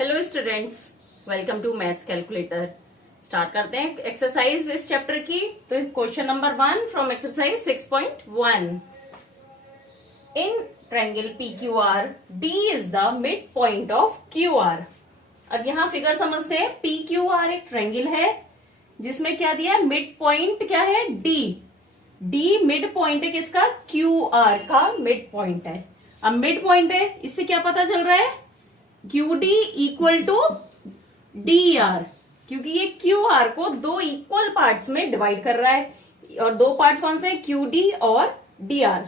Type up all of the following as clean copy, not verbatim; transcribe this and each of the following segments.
Hello students, welcome to maths calculator. Start करते हैं exercise इस चैप्टर की। तो question number 1 from exercise 6.1। In triangle PQR D is the mid point of QR। अब यहाँ figure समझते हैं। PQR एक ट्रायंगल है जिसमें क्या दिया है, मिड पॉइंट क्या है, D मिड पॉइंट है किसका, QR का मिड पॉइंट है। अब मिड पॉइंट है, इससे क्या पता चल रहा है, QD इक्वल टू DR, क्योंकि ये QR को दो इक्वल पार्ट्स में डिवाइड कर रहा है और दो पार्ट्स कौन से, QD और DR।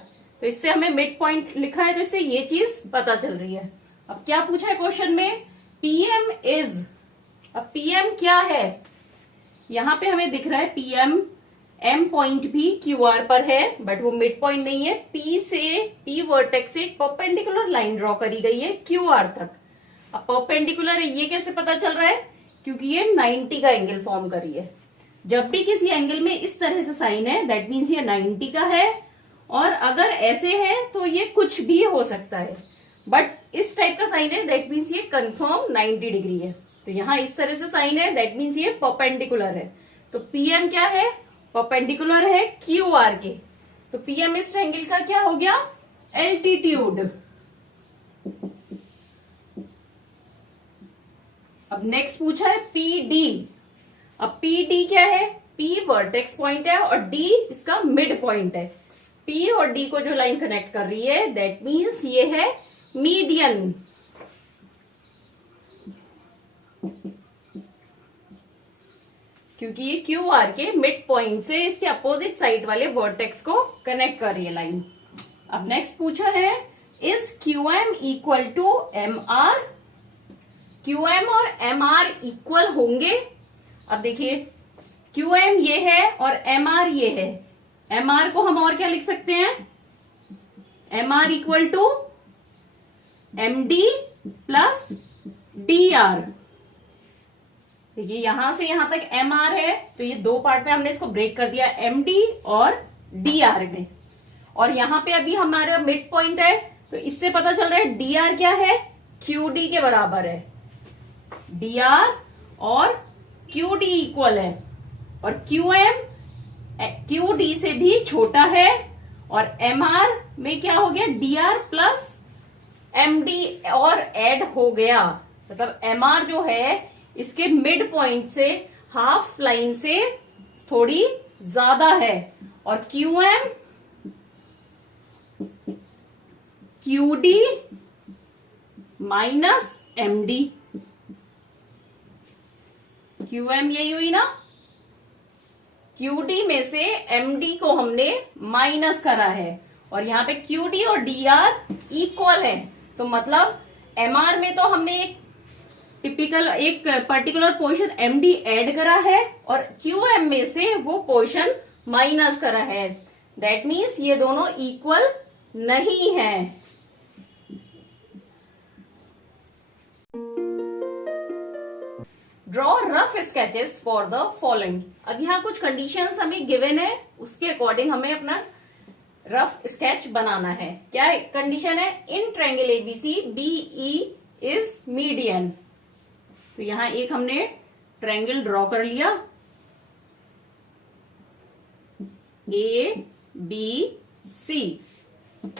तो इससे हमें मिड पॉइंट लिखा है, तो इससे ये चीज पता चल रही है। अब क्या पूछा है क्वेश्चन में, PM इज। अब PM क्या है, यहां पे हमें दिख रहा है PM, M पॉइंट भी QR पर है बट वो मिड पॉइंट नहीं है। P वर्टेक्स से एक परपेंडिकुलर लाइन ड्रॉ करी गई है QR तक। अब परपेंडिकुलर है, ये कैसे पता चल रहा है, क्योंकि ये 90 का एंगल फॉर्म करी है। जब भी किसी एंगल में इस तरह से साइन है दैट मीन्स ये 90 का है, और अगर ऐसे है तो ये कुछ भी हो सकता है, बट इस टाइप का साइन है दैट मीन्स ये कंफर्म 90 डिग्री है। तो यहाँ इस तरह से साइन है दैट मीन्स ये परपेंडिकुलर है। तो PM क्या है, परपेंडिकुलर है QR के। तो PM इस ट्रायंगल का क्या हो गया, एल्टीट्यूड। अब नेक्स्ट पूछा है PD। अब PD क्या है, P वर्टेक्स पॉइंट है और D इसका मिड पॉइंट है। P और D को जो लाइन कनेक्ट कर रही है दैट मीन्स ये है मीडियन। क्योंकि ये QR के मिड पॉइंट से इसके अपोजिट साइड वाले वर्टेक्स को कनेक्ट कर रही है लाइन। अब नेक्स्ट पूछा है, is QM equal to MR। QM और MR इक्वल होंगे। अब देखिए QM ये है और MR ये है। MR को हम और क्या लिख सकते हैं, MR equal to MD plus DR। देखिए यहां से यहां तक MR है, तो ये दो पार्ट में हमने इसको ब्रेक कर दिया, MD और DR में। और यहां पे अभी हमारा मिड पॉइंट है, तो इससे पता चल रहा है DR क्या है, QD के बराबर है। DR और QD इक्वल है, और QM QD से भी छोटा है, और MR में क्या हो गया, DR प्लस MD और ऐड हो गया। मतलब MR जो है इसके मिड पॉइंट से हाफ लाइन से थोड़ी ज्यादा है, और QM QD minus MD। QM यही हुई ना, QD में से MD को हमने माइनस करा है, और यहाँ पे QD और DR इक्वल है। तो मतलब MR में तो हमने एक पर्टिकुलर पोर्शन MD ऐड करा है, और QM में से वो पोर्शन माइनस करा है। दैट मीन्स ये दोनों इक्वल नहीं है। Draw rough sketches for the following. अब यहाँ कुछ कंडीशंस हमें गिवन है, उसके अकॉर्डिंग हमें अपना रफ स्केच बनाना है। क्या कंडीशन है, in triangle ABC BE is median. तो यहाँ एक हमने ट्रायंगल ड्रॉ कर लिया, ABC,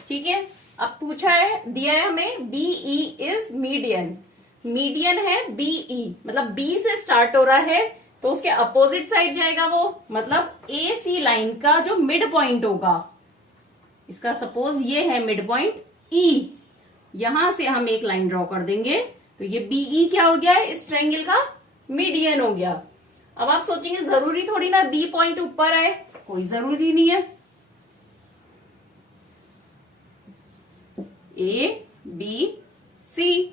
ठीक है। अब पूछा है, दिया है हमें BE इज मीडियन। मीडियन है BE, मतलब B से स्टार्ट हो रहा है तो उसके अपोजिट साइड जाएगा वो, मतलब AC लाइन का जो मिड पॉइंट होगा, इसका सपोज ये है मिड पॉइंट E, यहां से हम एक लाइन ड्रॉ कर देंगे, तो ये BE क्या हो गया है, इस ट्रायंगल का मीडियन हो गया। अब आप सोचेंगे जरूरी थोड़ी ना B पॉइंट ऊपर आए, कोई जरूरी नहीं है। ABC,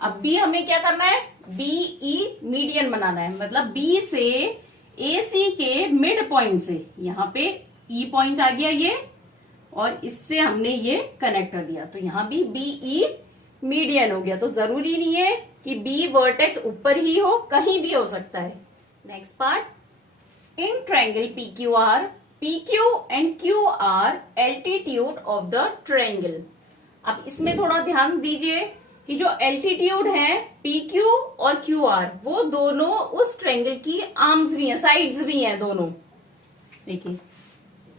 अब B हमें क्या करना है, BE मीडियन बनाना है, मतलब B से AC के मिड पॉइंट से यहाँ पे E पॉइंट आ गया ये, और इससे हमने ये कनेक्ट कर दिया, तो यहाँ भी BE मीडियन हो गया। तो जरूरी नहीं है कि B वर्टेक्स ऊपर ही हो, कहीं भी हो सकता है। Next part, in triangle PQR PQ and Q R altitude of the triangle. अब इसमें थोड़ा ध्यान दीजिए कि जो एल्टीट्यूड है PQ और QR वो दोनों उस ट्रायंगल की आर्म्स भी हैं, साइड्स भी हैं दोनों। देखिए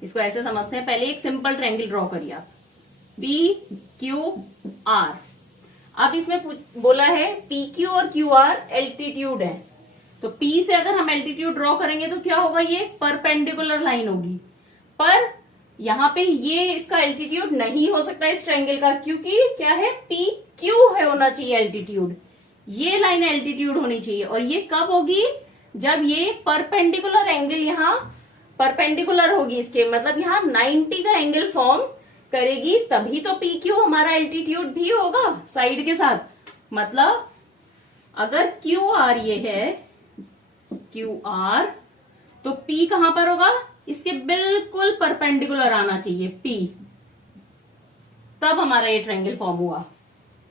इसको ऐसे समझते हैं, पहले एक सिंपल ट्रायंगल ड्रॉ करिए आप, PQR। अब इसमें बोला है PQ और QR एल्टीट्यूड है, तो P से अगर हम एल्टीट्यूड ड्रॉ करेंगे तो क्या होगा, ये परपेंडिकुलर लाइन होगी। पर यहां पे ये इसका एल्टीट्यूड नहीं हो सकता इस ट्रायंगल का, क्योंकि क्या है, PQ है होना चाहिए एल्टीट्यूड, ये लाइन एल्टीट्यूड होनी चाहिए। और ये कब होगी, जब ये परपेंडिकुलर एंगल यहाँ परपेंडिकुलर होगी इसके, मतलब यहाँ 90 का एंगल फॉर्म करेगी, तभी तो PQ हमारा एल्टीट्यूड भी होगा साइड के साथ। मतलब अगर QR ये है QR, तो P कहां पर होगा, इसके बिल्कुल परपेंडिकुलर आना चाहिए P, तब हमारा ये ट्रायंगल फॉर्म हुआ।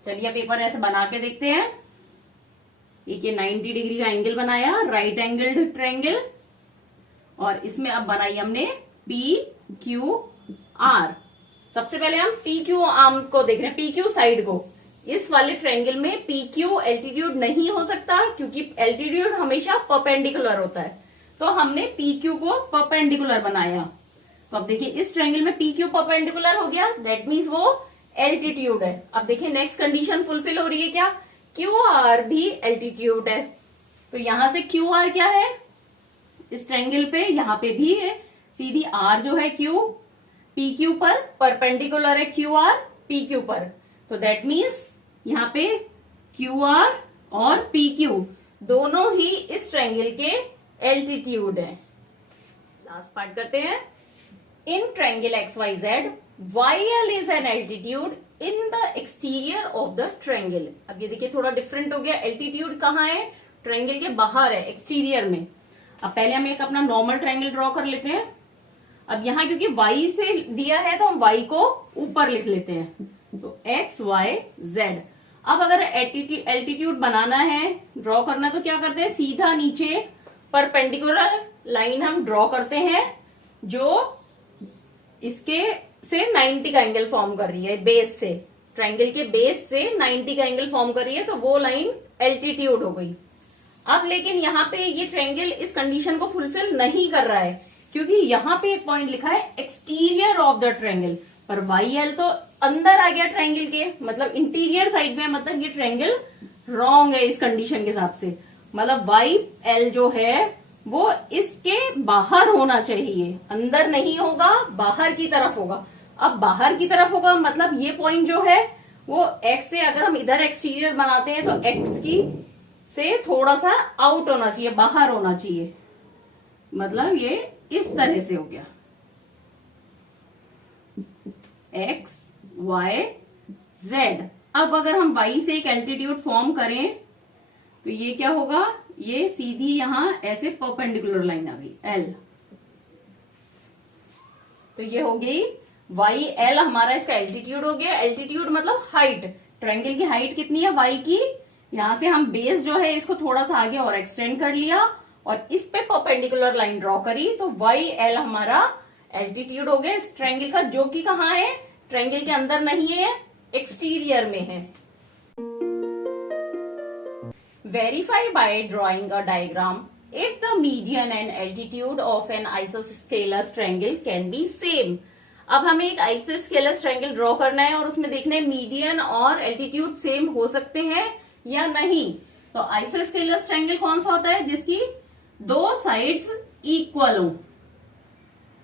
चलिए अब एक बार ऐसे बना के देखते हैं। एक ये 90 डिग्री का एंगल बनाया, राइट एंगल्ड ट्रायंगल, और इसमें अब बनाई हमने PQR। सबसे पहले हम PQ आर्म को देख रहे हैं, PQ साइड को। इस वाले ट्रायंगल में PQ एल्टीट्यूड नहीं हो सकता, क्योंकि एल्टीट्यूड हमेशा परपेंडिकुलर होता है, तो हमने PQ को परपेंडिकुलर बनाया। तो अब देखिए इस ट्रायंगल में PQ परपेंडिकुलर हो गया, दैट मीन्स वो एल्टीट्यूड है। अब देखिए नेक्स्ट कंडीशन फुलफिल हो रही है क्या, QR भी एल्टीट्यूड है। तो यहां से QR क्या है इस ट्रायंगल पे, यहां पे भी है, सीधी R जो है Q PQ पर परपेंडिकुलर है, QR PQ पर, तो दैट मीन्स यहाँ पे QR और PQ दोनों ही इस ट्रायंगल के एल्टीट्यूड है। लास्ट पार्ट करते हैं। In triangle XYZ YL is an altitude in the exterior of the triangle. अब ये देखिए थोड़ा डिफरेंट हो गया, एल्टीट्यूड कहाँ है, ट्रायंगल के बाहर है, एक्सटीरियर में। अब पहले हम एक अपना नॉर्मल ट्रायंगल ड्रॉ कर लेते हैं। अब यहाँ क्योंकि Y से दिया है तो हम Y को ऊपर लिख लेते हैं, तो XYZ। अब अगर एल्टीट्यूड बनाना है, ड्रॉ करना, तो क्या करते हैं, सीधा नीचे परपेंडिकुलर लाइन हम ड्रॉ करते हैं, जो इसके से 90 का एंगल फॉर्म कर रही है, बेस से, ट्रायंगल के बेस से 90 का एंगल फॉर्म कर रही है, तो वो लाइन एल्टीट्यूड हो गई। अब लेकिन यहाँ पे ये ट्रायंगल इस कंडीशन को फुलफिल नहीं कर रहा है, क्योंकि यहाँ पे एक पॉइंट लिखा है एक्सटीरियर ऑफ द ट्रायंगल, पर YL तो अंदर आ गया ट्रायंगल के, मतलब इंटीरियर साइड में, मतलब ये ट्रायंगल रॉन्ग है इस कंडीशन के हिसाब से। मतलब YL जो है वो इसके बाहर होना चाहिए, अंदर नहीं होगा, बाहर की तरफ होगा। अब बाहर की तरफ होगा मतलब ये पॉइंट जो है वो X से, अगर हम इधर एक्सटीरियर बनाते हैं तो X की से थोड़ा सा आउट होना चाहिए, बाहर होना चाहिए, मतलब ये इस तरह से हो गया X Y Z। अब अगर हम Y से एक एल्टीट्यूड फॉर्म करें तो ये क्या होगा, ये सीधी यहां ऐसे परपेंडिकुलर लाइन आ गई L, तो ये हो गई YL हमारा इसका एल्टीट्यूड हो गया। एल्टीट्यूड मतलब हाइट, ट्रायंगल की हाइट कितनी है Y की, यहां से हम बेस जो है इसको थोड़ा सा आगे और एक्सटेंड कर लिया और इस पे परपेंडिकुलर लाइन ड्रॉ करी, तो YL हमारा एल्टीट्यूड हो गया इस ट्रायंगल का, जो कि कहाँ है, ट्रायंगल के अंदर नहीं है, एक्सटीरियर में है। Verify by drawing a diagram if the median and altitude of an isosceles triangle can be same. अब हमें एक आइसोस्केलस ट्रायंगल ड्रॉ करना है और उसमें देखना है मीडियन और एल्टीट्यूड सेम हो सकते हैं या नहीं। तो आइसोस्केलस ट्रायंगल कौन सा होता है, जिसकी दो साइड्स इक्वल हो।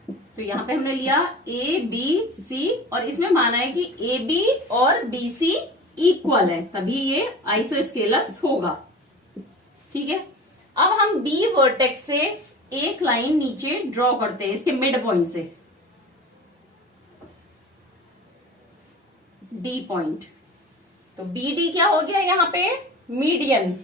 तो यहां पे हमने लिया ABC और इसमें माना है कि AB और BC इक्वल है, तभी ये आइसोस्केलस होगा। ठीक है, अब हम B वर्टेक्स से एक लाइन नीचे ड्रॉ करते हैं इसके मिड पॉइंट से, D पॉइंट। तो BD क्या हो गया यहां पे, मीडियन।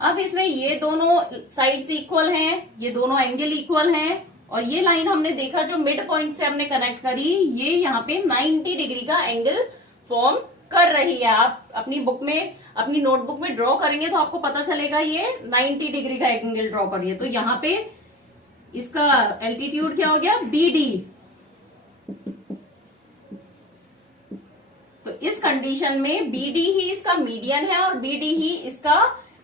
अब इसमें ये दोनों साइड्स इक्वल हैं, ये दोनों एंगल इक्वल हैं, और ये लाइन हमने देखा जो मिड पॉइंट से हमने कनेक्ट करी, ये यहाँ पे 90 डिग्री का एंगल फॉर्म कर रही है। आप अपनी बुक में, अपनी नोटबुक में ड्रॉ करेंगे तो आपको पता चलेगा ये 90 डिग्री का एंगल ड्रॉ कर रही है। तो यहाँ पे इसका एल्टीट्यूड क्या हो गया, BD। तो इस कंडीशन में BD ही इसका मीडियन है और BD ही इसका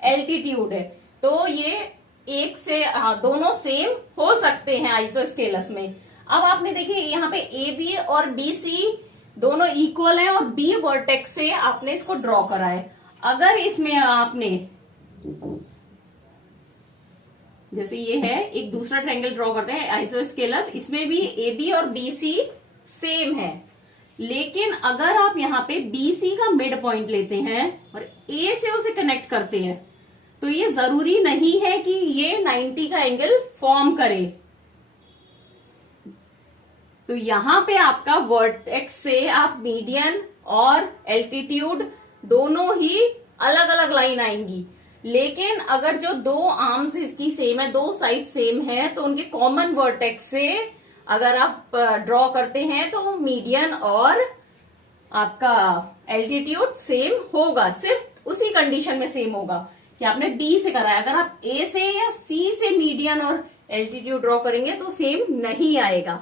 एल्टीट्यूड है। तो ये एक से दोनों सेम हो सकते हैं आइसोस्केलस में। अब आपने देखिए यहाँ पे AB और BC दोनों इक्वल हैं और B वर्टेक्स से आपने इसको ड्रॉ करा है। अगर इसमें आपने, जैसे ये है, एक दूसरा ट्रायंगल ड्रॉ करते हैं आइसोस्केलस, इसमें भी AB और BC सेम है, लेकिन अगर आप यहाँ पे BC का मिड पॉइंट लेते हैं और A से उसे कनेक्ट करते हैं तो ये जरूरी नहीं है कि ये 90 का एंगल फॉर्म करे। तो यहां पे आपका वर्टेक्स से आप मीडियन और एल्टीट्यूड दोनों ही अलग अलग लाइन आएंगी, लेकिन अगर जो दो आर्म्स इसकी सेम है, दो साइड सेम है, तो उनके कॉमन वर्टेक्स से अगर आप ड्रॉ करते हैं तो मीडियन और आपका एल्टीट्यूड सेम होगा। सिर्फ उसी कंडीशन में सेम होगा कि आपने B से करा है। अगर आप A से या C से मीडियन और एल्टीट्यूड ड्रॉ करेंगे तो सेम नहीं आएगा।